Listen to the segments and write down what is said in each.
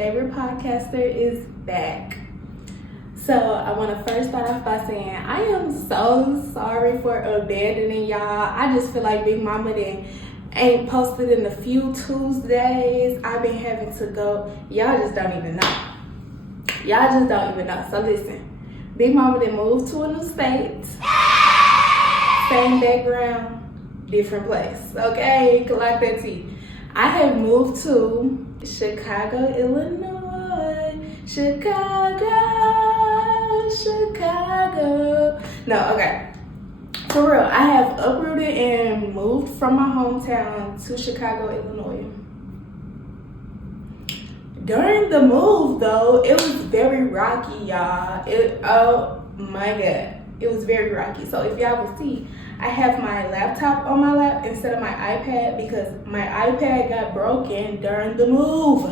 favorite podcaster is back. So I want to first start off by saying I am so sorry for abandoning y'all. I just feel like Big Mama ain't posted in a few Tuesdays. I've been having to go. Y'all just don't even know. So listen, Big Mama moved to a new state. Same background, different place. Okay, collect that tea. I have moved to Chicago, Illinois. Chicago. No, okay. For real, I have uprooted and moved from my hometown to Chicago, Illinois. During the move, though, it was very rocky, y'all. Oh my God. It was very rocky. So if y'all will see, I have my laptop on my lap instead of my iPad because my iPad got broken during the move.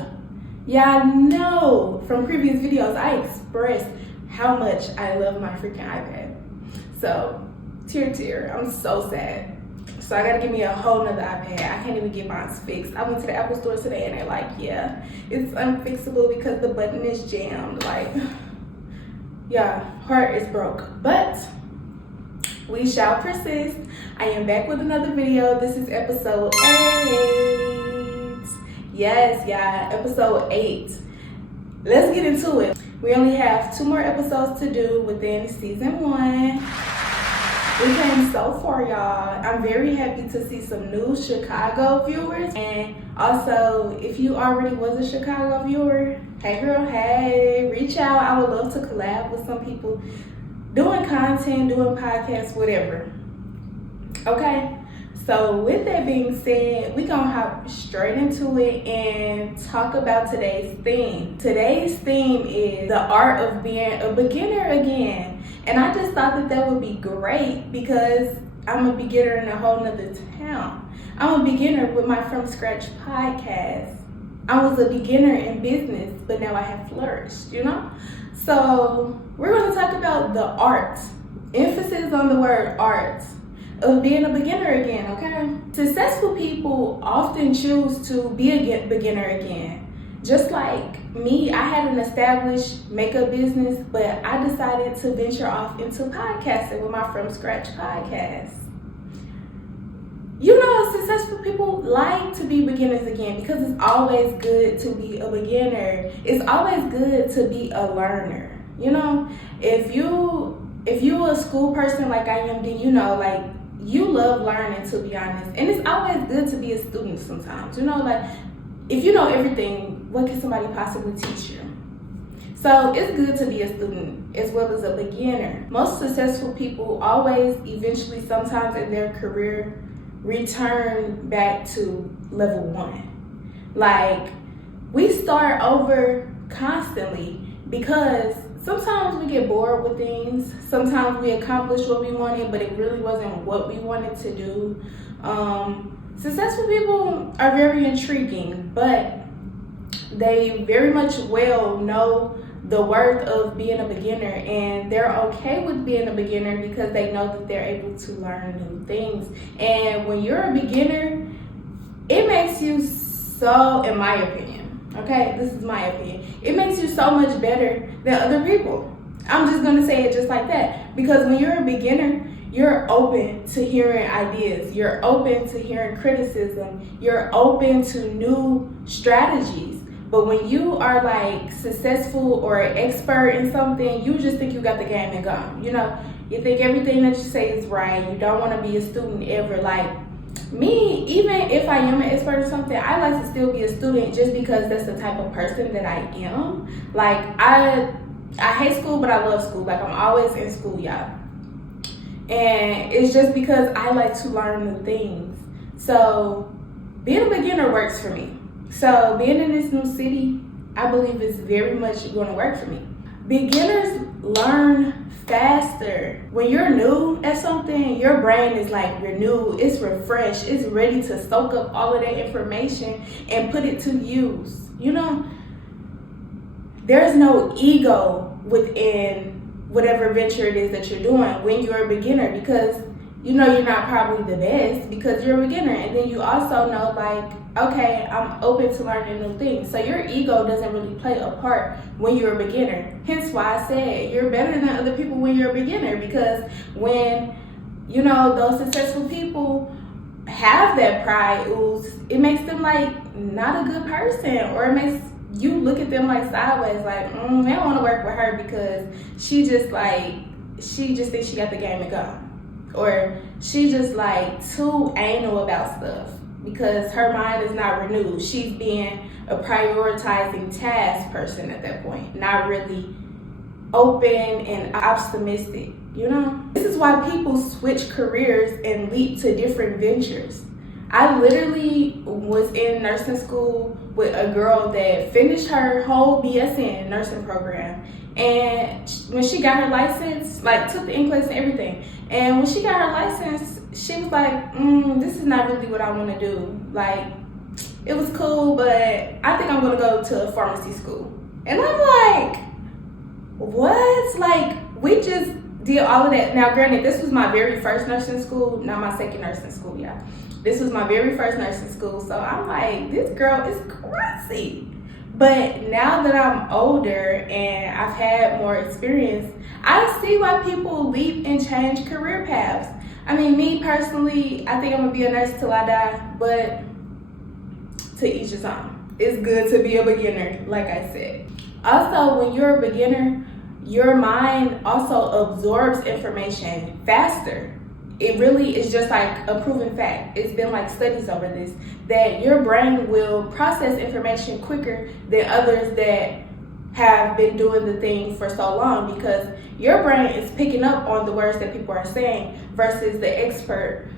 Y'all know from previous videos, I expressed how much I love my freaking iPad. So, tear, I'm so sad. So I gotta give me a whole nother iPad. I can't even get mine fixed. I went to the Apple store today and they're like, yeah, it's unfixable because the button is jammed. Like, yeah, heart is broke. But we shall persist. I am back with another video. This is episode 8. Yes, yeah, episode 8. Let's get into it. We only have 2 more episodes to do within season 1. We came so far, y'all. I'm very happy to see some new Chicago viewers. And also, if you already was a Chicago viewer, hey girl, hey, reach out. I would love to collab with some people doing content, doing podcasts, whatever. Okay, so with that being said, we're gonna hop straight into it and talk about today's theme. Today's theme is the art of being a beginner again. And I just thought that would be great because I'm a beginner in a whole nother town. I'm a beginner with my From Scratch podcast. I was a beginner in business, but now I have flourished, you know? So we're going to talk about the art, emphasis on the word art, of being a beginner again, okay? Successful people often choose to be a beginner again. Just like me, I had an established makeup business, but I decided to venture off into podcasting with my From Scratch podcast. You know, successful people like to be beginners again because it's always good to be a beginner. It's always good to be a learner. You know, if you a school person like I am, then you know, like, you love learning, to be honest. And it's always good to be a student sometimes. You know, like, if you know everything, what can somebody possibly teach you? So it's good to be a student as well as a beginner. Most successful people always eventually, sometimes in their career, return back to level 1. Like, we start over constantly because sometimes we get bored with things. Sometimes we accomplish what we wanted, but it really wasn't what we wanted to do. Successful people are very intriguing, but they very much well know the worth of being a beginner, and they're okay with being a beginner because they know that they're able to learn new things. And when you're a beginner, it makes you so, in my opinion, okay, this is my opinion, it makes you so much better than other people. I'm just gonna say it just like that, because when you're a beginner, you're open to hearing ideas, you're open to hearing criticism, you're open to new strategies. But when you are like successful or an expert in something, you just think you got the game and gone. You know, you think everything that you say is right. You don't want to be a student ever. Like me, even if I am an expert in something, I like to still be a student just because that's the type of person that I am. Like I hate school, but I love school. Like I'm always in school, y'all. And it's just because I like to learn new things. So being a beginner works for me. So being in this new city, I believe is very much going to work for me. Beginners learn faster. When you're new at something, your brain is like renewed, it's refreshed, it's ready to soak up all of that information and put it to use. You know, there's no ego within whatever venture it is that you're doing when you're a beginner, because you know you're not probably the best because you're a beginner. And then you also know, like, okay, I'm open to learning new things. So your ego doesn't really play a part when you're a beginner. Hence why I said you're better than other people when you're a beginner, because when, you know, those successful people have that pride ooze, it makes them like not a good person, or it makes you look at them like sideways, like, I don't want to work with her because she just thinks she got the game to go. Or she just like too anal about stuff because her mind is not renewed. She's being a prioritizing task person at that point, not really open and optimistic, you know? This is why people switch careers and leap to different ventures. I literally was in nursing school with a girl that finished her whole BSN nursing program. And when she got her license, like took the NCLEX and everything. And when she got her license, she was like, this is not really what I want to do. Like, it was cool, but I think I'm going to go to pharmacy school. And I'm like, what? Like, we just did all of that. Now, granted, this was my very first nursing school, not my second nursing school, yeah. This was my very first nursing school. So I'm like, this girl is crazy. But now that I'm older and I've had more experience, I see why people leap and change career paths. I mean, me personally, I think I'm gonna be a nurse till I die, but to each his own. It's good to be a beginner, like I said. Also, when you're a beginner, your mind also absorbs information faster. It really is just like a proven fact. It's been like studies over this, that your brain will process information quicker than others that have been doing the thing for so long, because your brain is picking up on the words that people are saying versus the expert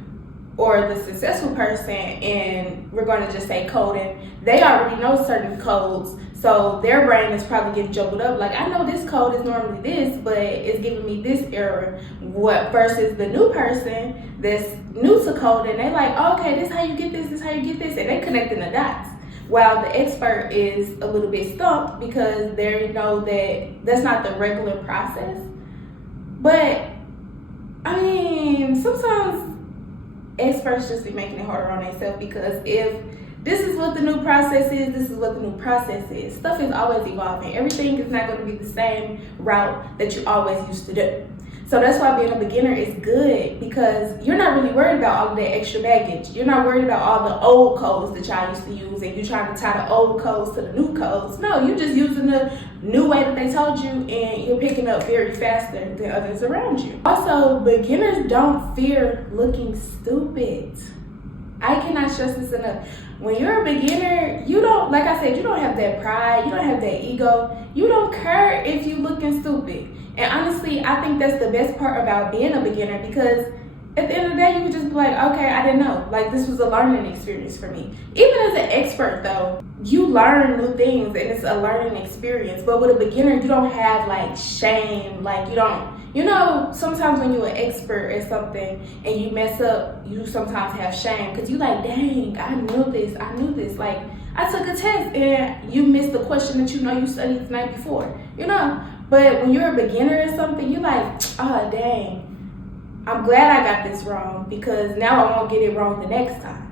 or the successful person, and we're going to just say coding. They already know certain codes, so their brain is probably getting jumbled up. Like, I know this code is normally this, but it's giving me this error. What versus the new person that's new to coding, they like, oh, okay, this is how you get this, this is how you get this, and they connecting the dots. While the expert is a little bit stumped because they know that that's not the regular process. But I mean, sometimes experts just be making it harder on themselves, because if this is what the new process is, this is what the new process is. Stuff is always evolving. Everything is not going to be the same route that you always used to do. So that's why being a beginner is good, because you're not really worried about all of that extra baggage. You're not worried about all the old codes that y'all used to use, and you're trying to tie the old codes to the new codes. No, you're just using the new way that they told you, and you're picking up very faster than others around you. Also, beginners don't fear looking stupid. I cannot stress this enough. When you're a beginner, you don't, like I said, you don't have that pride, you don't have that ego. You don't care if you looking stupid. And honestly, I think that's the best part about being a beginner, because at the end of the day, you could just be like, okay, I didn't know. Like, this was a learning experience for me. Even as an expert, though, you learn new things, and it's a learning experience. But with a beginner, you don't have, like, shame. Like, you don't, you know, sometimes when you're an expert at something and you mess up, you sometimes have shame, because you like, dang, I knew this. Like, I took a test and you missed the question that you know you studied the night before, you know? But when you're a beginner at something, you're like, oh, dang, I'm glad I got this wrong, because now I won't get it wrong the next time.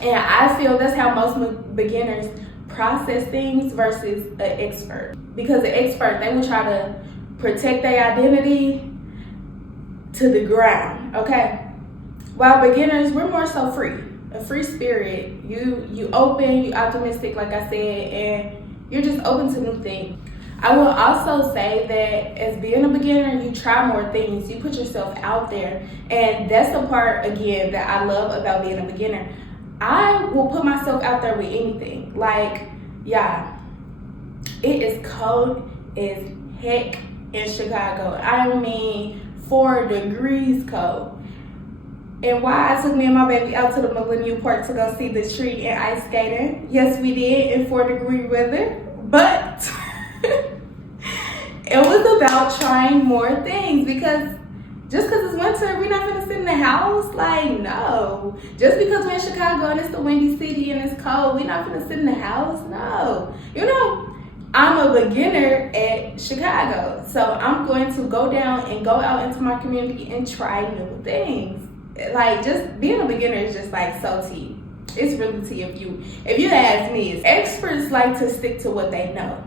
And I feel that's how most beginners process things versus an expert. Because an expert, they will try to protect their identity to the ground, okay? While beginners, we're more so free, a free spirit. You open, you optimistic, like I said, and you're just open to new things. I will also say that as being a beginner, you try more things, you put yourself out there, and that's the part, again, that I love about being a beginner. I will put myself out there with anything. Like, yeah, it is cold as heck in Chicago. I mean, 4 degrees cold. And why I took me and my baby out to the Millennium Park to go see the tree and ice skating. Yes, we did, in 4-degree weather, but it was about trying more things, because just because it's winter, we're not gonna sit in the house. Like, no. Just because we're in Chicago and it's the windy city and it's cold, we're not gonna sit in the house. No. You know, I'm a beginner at Chicago. So I'm going to go down and go out into my community and try new things. Like, just being a beginner is just like so tea. It's really tea if you ask me. Experts like to stick to what they know.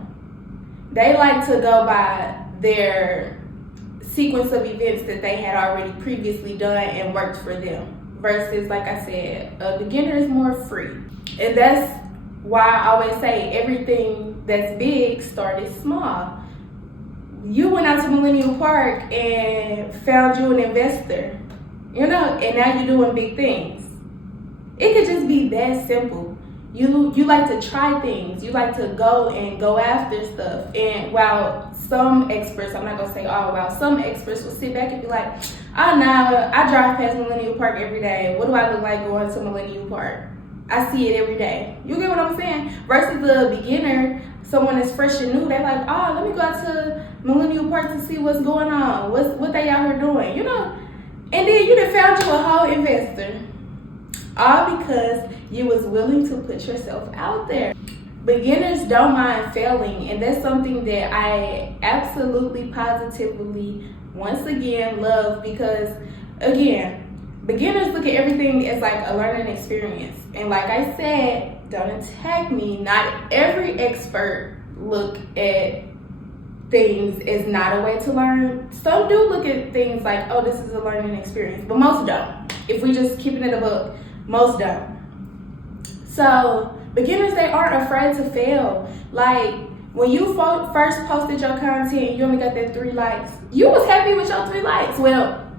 They like to go by their sequence of events that they had already previously done and worked for them. Versus, like I said, a beginner is more free. And that's why I always say everything that's big started small. You went out to Millennial Park and found you an investor, and now you're doing big things. It could just be that simple. You like to try things. You like to go after stuff. And while some experts, I'm not gonna say all, while some experts will sit back and be like, oh no, I drive past Millennial Park every day. What do I look like going to Millennial Park? I see it every day. You get what I'm saying? Versus the beginner, someone that's fresh and new, they're like, oh, let me go out to Millennial Park to see what's going on, what they out here doing, And then you done found you a whole investor. All because you was willing to put yourself out there. Beginners don't mind failing, and that's something that I absolutely, positively, once again, love because, again, beginners look at everything as like a learning experience. And like I said, don't attack me, not every expert look at things as not a way to learn. Some do look at things like, oh, this is a learning experience, but most don't. If we just keeping it a book, most don't. So beginners, they aren't afraid to fail. Like when you first posted your content, you only got that 3 likes. You was happy with your 3 likes. Well,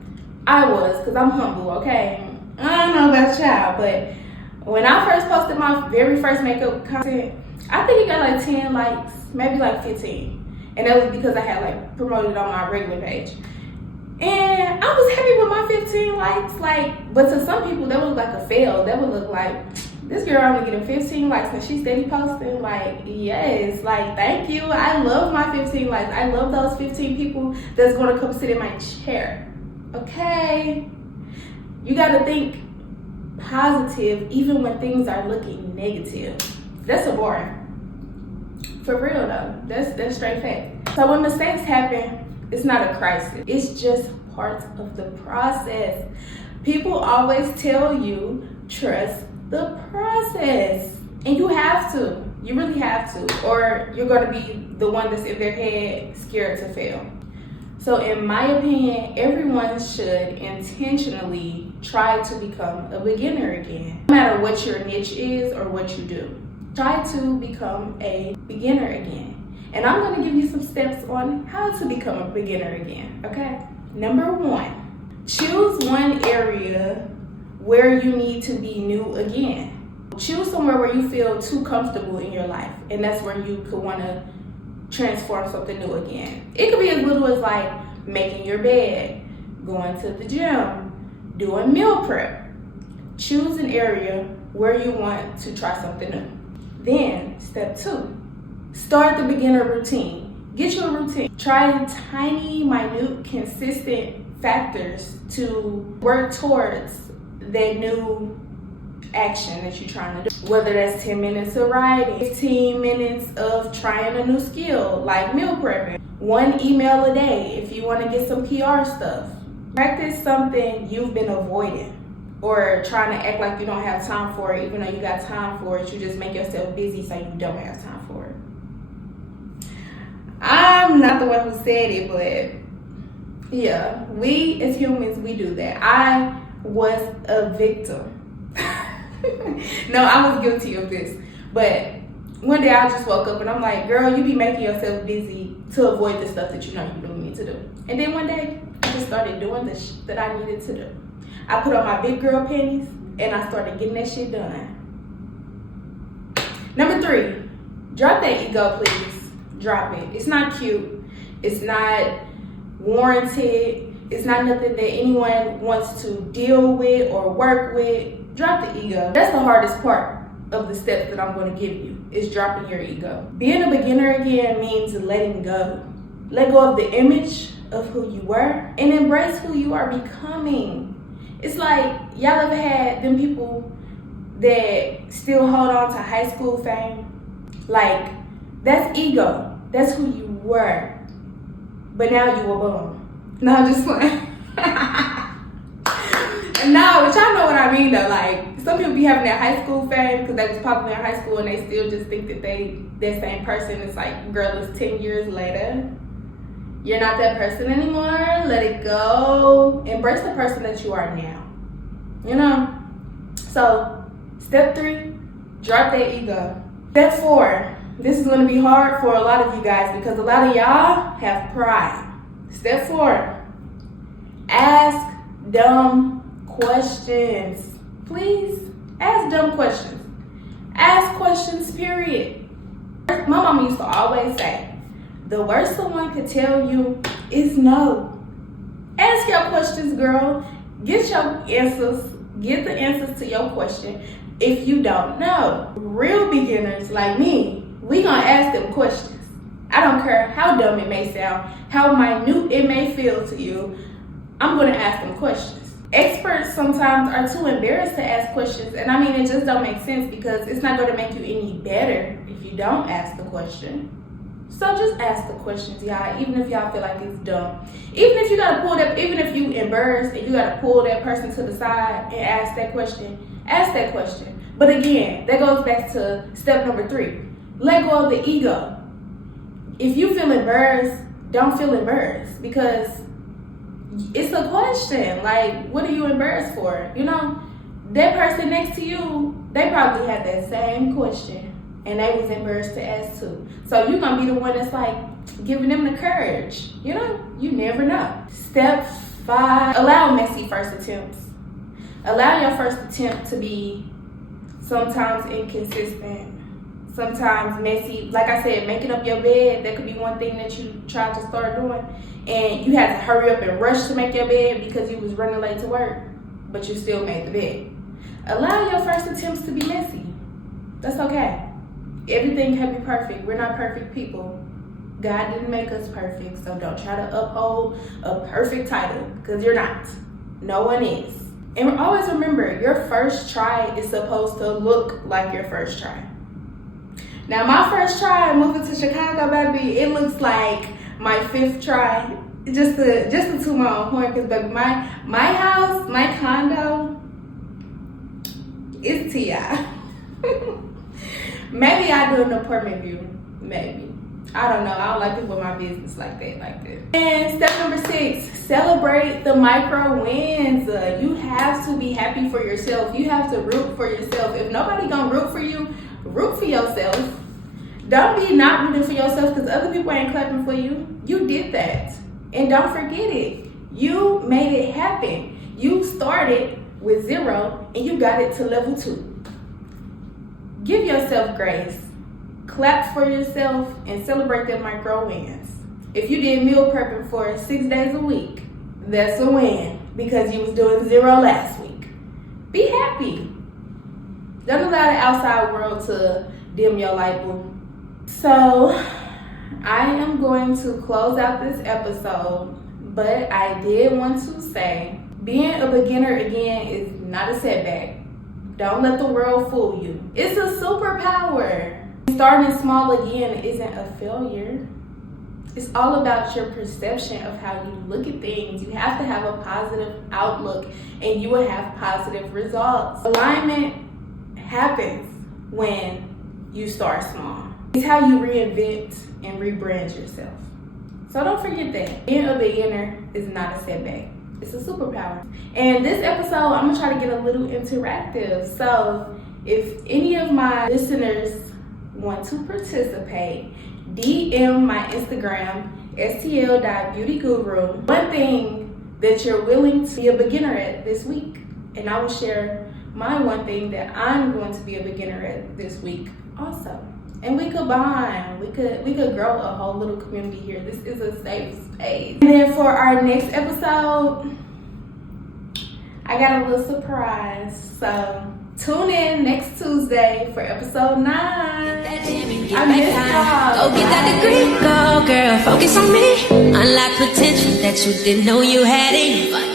I was, because I'm humble, okay? I don't know about y'all, but when I first posted my very first makeup content, I think it got like 10 likes, maybe like 15. And that was because I had like promoted on my regular page. And I was happy with my 15 likes, but to some people that would look like a fail. That would look like, this girl only getting 15 likes and she's steady posting. Like, yes, like, thank you. I love my 15 likes. I love those 15 people that's gonna come sit in my chair. Okay? You gotta think positive even when things are looking negative. That's a bar. For real though, that's straight fact. So when mistakes happen, it's not a crisis. It's just part of the process. People always tell you, trust the process. And you have to. You really have to. Or you're going to be the one that's in their head scared to fail. So in my opinion, everyone should intentionally try to become a beginner again. No matter what your niche is or what you do. Try to become a beginner again. And I'm going to give you some steps on how to become a beginner again, okay? Number 1, choose one area where you need to be new again. Choose somewhere where you feel too comfortable in your life, and that's where you could want to transform something new again. It could be as little as like making your bed, going to the gym, doing meal prep. Choose an area where you want to try something new. Then, step 2. Start the beginner routine. Get you a routine. Try tiny, minute, consistent factors to work towards that new action that you're trying to do. Whether that's 10 minutes of writing, 15 minutes of trying a new skill like meal prepping, 1 email a day if you want to get some PR stuff. Practice something you've been avoiding or trying to act like you don't have time for it, even though you got time for it. You just make yourself busy so you don't have time for it. I'm not the one who said it, but yeah, we as humans, we do that. I was a victim. No, I was guilty of this. But one day I just woke up and I'm like, girl, you be making yourself busy to avoid the stuff that you know you don't need to do. And then one day I just started doing the shit that I needed to do. I put on my big girl panties and I started getting that shit done. Number 3, drop that ego, please. Drop it. It's not cute. It's not warranted. It's not nothing that anyone wants to deal with or work with. Drop the ego. That's the hardest part of the steps that I'm going to give you, is dropping your ego. Being a beginner again means letting go. Let go of the image of who you were and embrace who you are becoming. It's like, y'all ever had them people that still hold on to high school fame? Like, That's ego. That's who you were. But now you a bum. No, I'm just playing. No, but y'all know what I mean though. Like, some people be having that high school fame because they was popular in high school and they still just think that that same person is like, girl, it's 10 years later. You're not that person anymore. Let it go. Embrace the person that you are now. You know? So, step 3, drop that ego. Step 4, this is going to be hard for a lot of you guys because a lot of y'all have pride. Step 4, ask dumb questions. Please, ask dumb questions. Ask questions, period. My mama used to always say, the worst someone could tell you is no. Ask your questions, girl. Get your answers. Get the answers to your question if you don't know. Real beginners like me, we gonna ask them questions. I don't care how dumb it may sound, how minute it may feel to you, I'm gonna ask them questions. Experts sometimes are too embarrassed to ask questions, and I mean, it just don't make sense because it's not gonna make you any better if you don't ask the question. So just ask the questions, y'all, even if y'all feel like it's dumb. Even if you gotta pull that, even if you embarrassed and you gotta pull that person to the side and ask that question. But again, that goes back to step number 3. Let go of the ego. If you feel embarrassed, don't feel embarrassed because it's a question. Like, what are you embarrassed for? You know, that person next to you, they probably had that same question and they was embarrassed to ask too. So you're gonna be the one that's like giving them the courage. You know, you never know. Step 5, allow messy first attempts. Allow your first attempt to be sometimes inconsistent, sometimes messy. Like I said, making up your bed, that could be one thing that you tried to start doing and you had to hurry up and rush to make your bed because you was running late to work, but you still made the bed. Allow your first attempts to be messy. That's okay. Everything can be perfect. We're not perfect people. God didn't make us perfect, so don't try to uphold a perfect title because you're not. No one is. And always remember, your first try is supposed to look like your first try. Now, my first try moving to Chicago, baby, it looks like my 5th try. Just to toot my own horn, because baby, my house, my condo, is T.I. Maybe I do an apartment view. Maybe. I don't know. I don't like people in my business like that. And step number 6, celebrate the micro wins. You have to be happy for yourself. You have to root for yourself. If nobody gonna root for you, root for yourself. Don't be not rooting for yourself because other people ain't clapping for you. You did that. And don't forget it. You made it happen. You started with 0 and you got it to level 2. Give yourself grace. Clap for yourself and celebrate their micro wins. If you did meal prepping for 6 days a week, that's a win because you was doing 0 last week. Be happy. Don't allow the outside world to dim your light, boo. So, I am going to close out this episode, but I did want to say, being a beginner again is not a setback. Don't let the world fool you. It's a superpower. Starting small again isn't a failure. It's all about your perception of how you look at things. You have to have a positive outlook and you will have positive results. Alignment happens when you start small. It's how you reinvent and rebrand yourself. So don't forget that. Being a beginner is not a setback. It's a superpower. And this episode, I'm gonna try to get a little interactive. So if any of my listeners want to participate, DM my Instagram, stl.beautyguru, one thing that you're willing to be a beginner at this week. And I will share my one thing that I'm going to be a beginner at this week also. And we could bond. We could grow a whole little community here. This is a safe space. And then for our next episode, I got a little surprise. So tune in next Tuesday for episode 9. I miss y'all. Go get that degree, go girl, focus on me. Unlock potential that you didn't know you had in you.